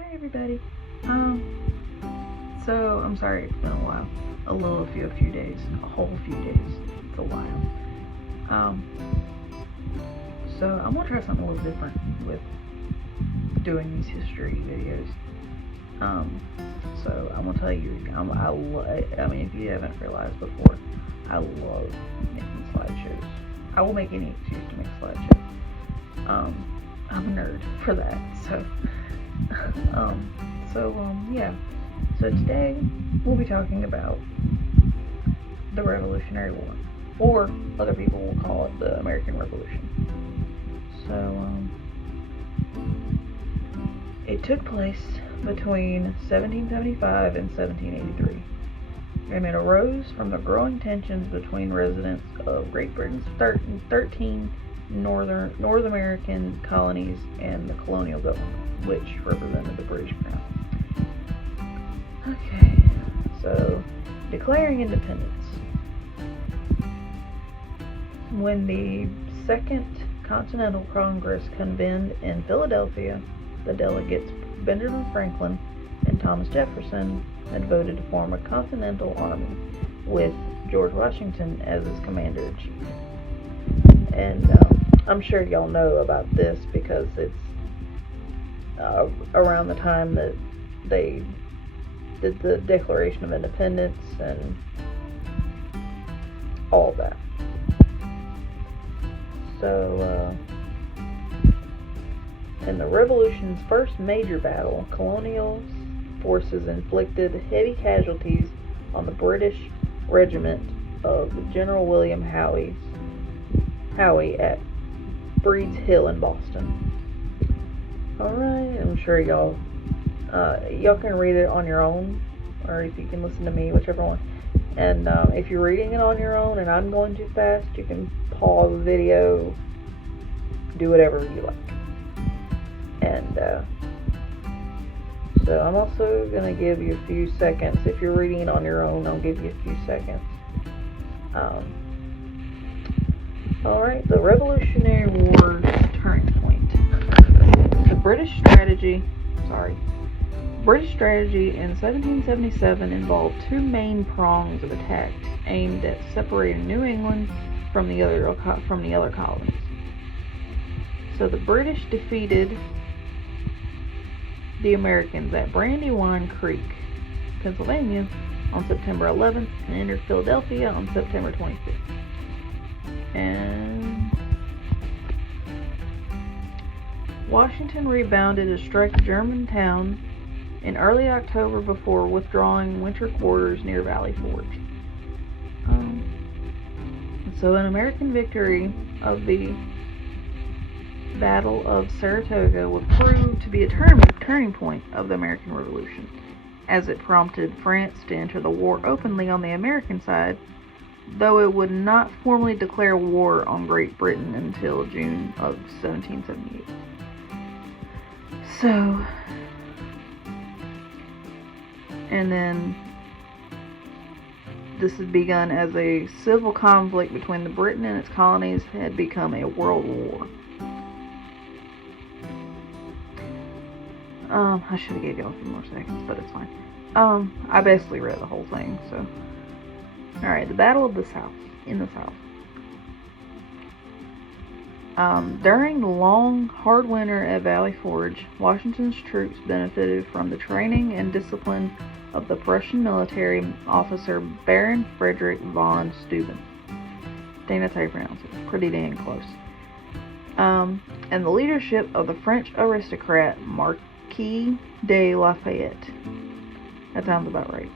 Hi everybody. So I'm sorry it's been a while. A few days. A whole few days. It's a while. Um, so I'm gonna try something a little different with doing these history videos. Um, so I'm gonna tell you, I mean, if you haven't realized before, I love making slideshows. I will make any excuse to make slideshows. I'm a nerd for that. Yeah. So today we'll be talking about the Revolutionary War, or other people will call it the American Revolution. So, it took place between 1775 and 1783, and it arose from the growing tensions between residents of Great Britain's 13 North American colonies and the colonial government, which represented the British Crown. Okay, so declaring independence. When the Second Continental Congress convened in Philadelphia, the delegates Benjamin Franklin and Thomas Jefferson had voted to form a Continental Army with George Washington as its commander-in-chief. And I'm sure y'all know about this because it's around the time that they did the Declaration of Independence and all that. So, in the Revolution's first major battle, colonial forces inflicted heavy casualties on the British regiment of General William Howe at Breed's Hill in Boston. Alright, I'm sure y'all can read it on your own, or if you can listen to me, whichever one. And if you're reading it on your own and I'm going too fast, you can pause the video, do whatever you like. And so I'm also going to give you a few seconds. If you're reading it on your own, I'll give you a few seconds. Alright, the Revolutionary War's turning point. The British strategy in 1777 involved two main prongs of attack aimed at separating New England from the other colonies. So the British defeated the Americans at Brandywine Creek, Pennsylvania, on September 11th and entered Philadelphia on September 25th. And Washington rebounded to strike Germantown in early October before withdrawing winter quarters near Valley Forge. So an American victory of the Battle of Saratoga would prove to be a turning point of the American Revolution, as it prompted France to enter the war openly on the American side, though it would not formally declare war on Great Britain until June of 1778. So, and then this had begun as a civil conflict between the Britain and its colonies had become a world war. I should have gave y'all a few more seconds, but it's fine. I basically read the whole thing, so. Alright, the Battle of the South, in the South. During the long, hard winter at Valley Forge, Washington's troops benefited from the training and discipline of the Prussian military officer Baron Frederick von Steuben. I think that's how you pronounce it. Pretty dang close. And the leadership of the French aristocrat Marquis de Lafayette. That sounds about right.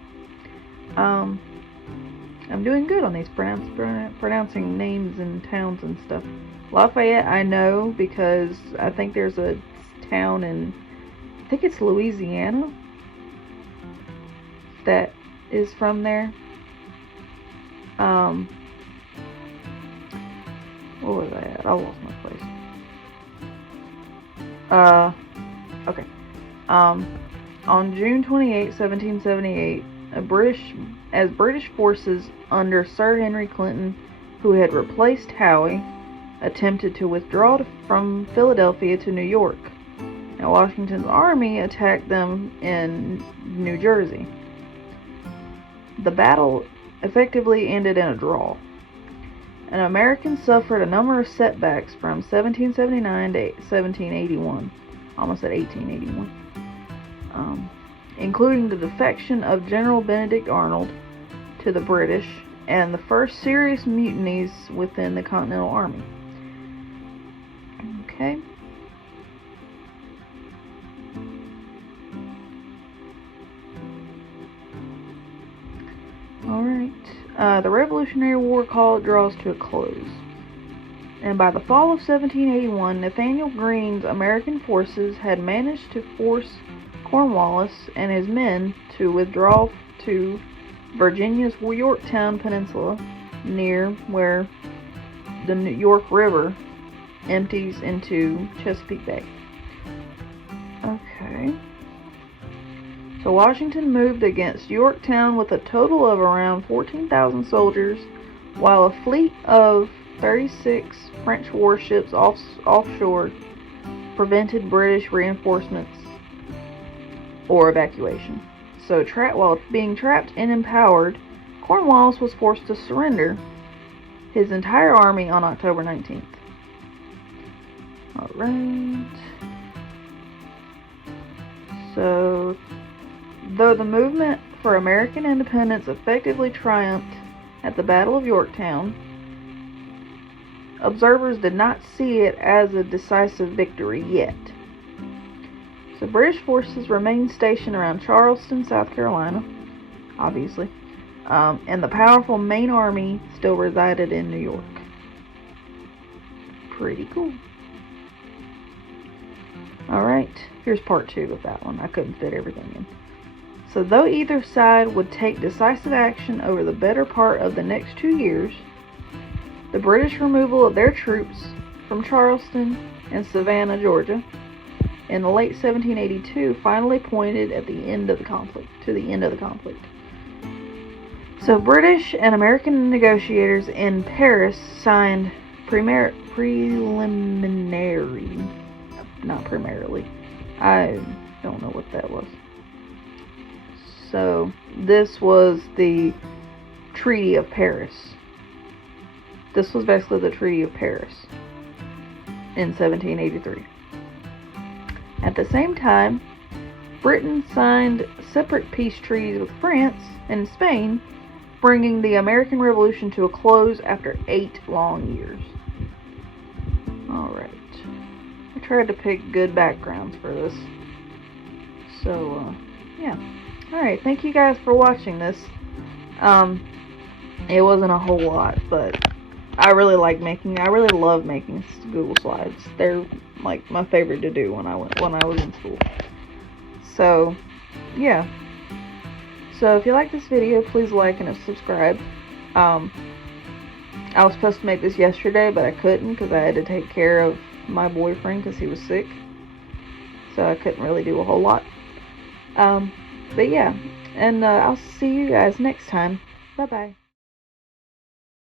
I'm doing good on these pronouncing names and towns and stuff. Lafayette I know because I think there's a town in, I think it's Louisiana, that is from there. What was I at? I lost my place. Okay. On June 28, 1778, British forces under Sir Henry Clinton, who had replaced Howe, attempted to withdraw from Philadelphia to New York. and Washington's army attacked them in New Jersey. The battle effectively ended in a draw, and Americans suffered a number of setbacks from 1779 to 1781, almost at 1881, including the defection of General Benedict Arnold to the British and the first serious mutinies within the Continental Army. Okay. Alright. The Revolutionary War draws to a close. And by the fall of 1781, Nathanael Greene's American forces had managed to force Cornwallis and his men to withdraw to Virginia's Yorktown Peninsula, near where the York River empties into Chesapeake Bay. Okay. So Washington moved against Yorktown with a total of around 14,000 soldiers, while a fleet of 36 French warships offshore prevented British reinforcements or evacuation. So while being trapped and empowered, Cornwallis was forced to surrender his entire army on October 19th. Alright. So, though the movement for American independence effectively triumphed at the Battle of Yorktown, observers did not see it as a decisive victory yet. So British forces remained stationed around Charleston, South Carolina, obviously, and the powerful main army still resided in New York. Pretty cool. Alright, here's part 2 of that one. I couldn't fit everything in. So though either side would take decisive action over the better part of the next 2 years, the British removal of their troops from Charleston and Savannah, Georgia, in the late 1782 finally pointed at the end of the conflict. So British and American negotiators in Paris signed I don't know what that was. So this was the Treaty of Paris. This was basically the Treaty of Paris in 1783. At the same time, Britain signed separate peace treaties with France and Spain, bringing the American Revolution to a close after 8 long years. Alright. I tried to pick good backgrounds for this. So, yeah. Alright, thank you guys for watching this. It wasn't a whole lot, but I really love making Google Slides. They're like my favorite to do when I was in school. So, yeah. So if you like this video, please like and subscribe. I was supposed to make this yesterday, but I couldn't because I had to take care of my boyfriend because he was sick. So I couldn't really do a whole lot. But yeah, and I'll see you guys next time. Bye-bye.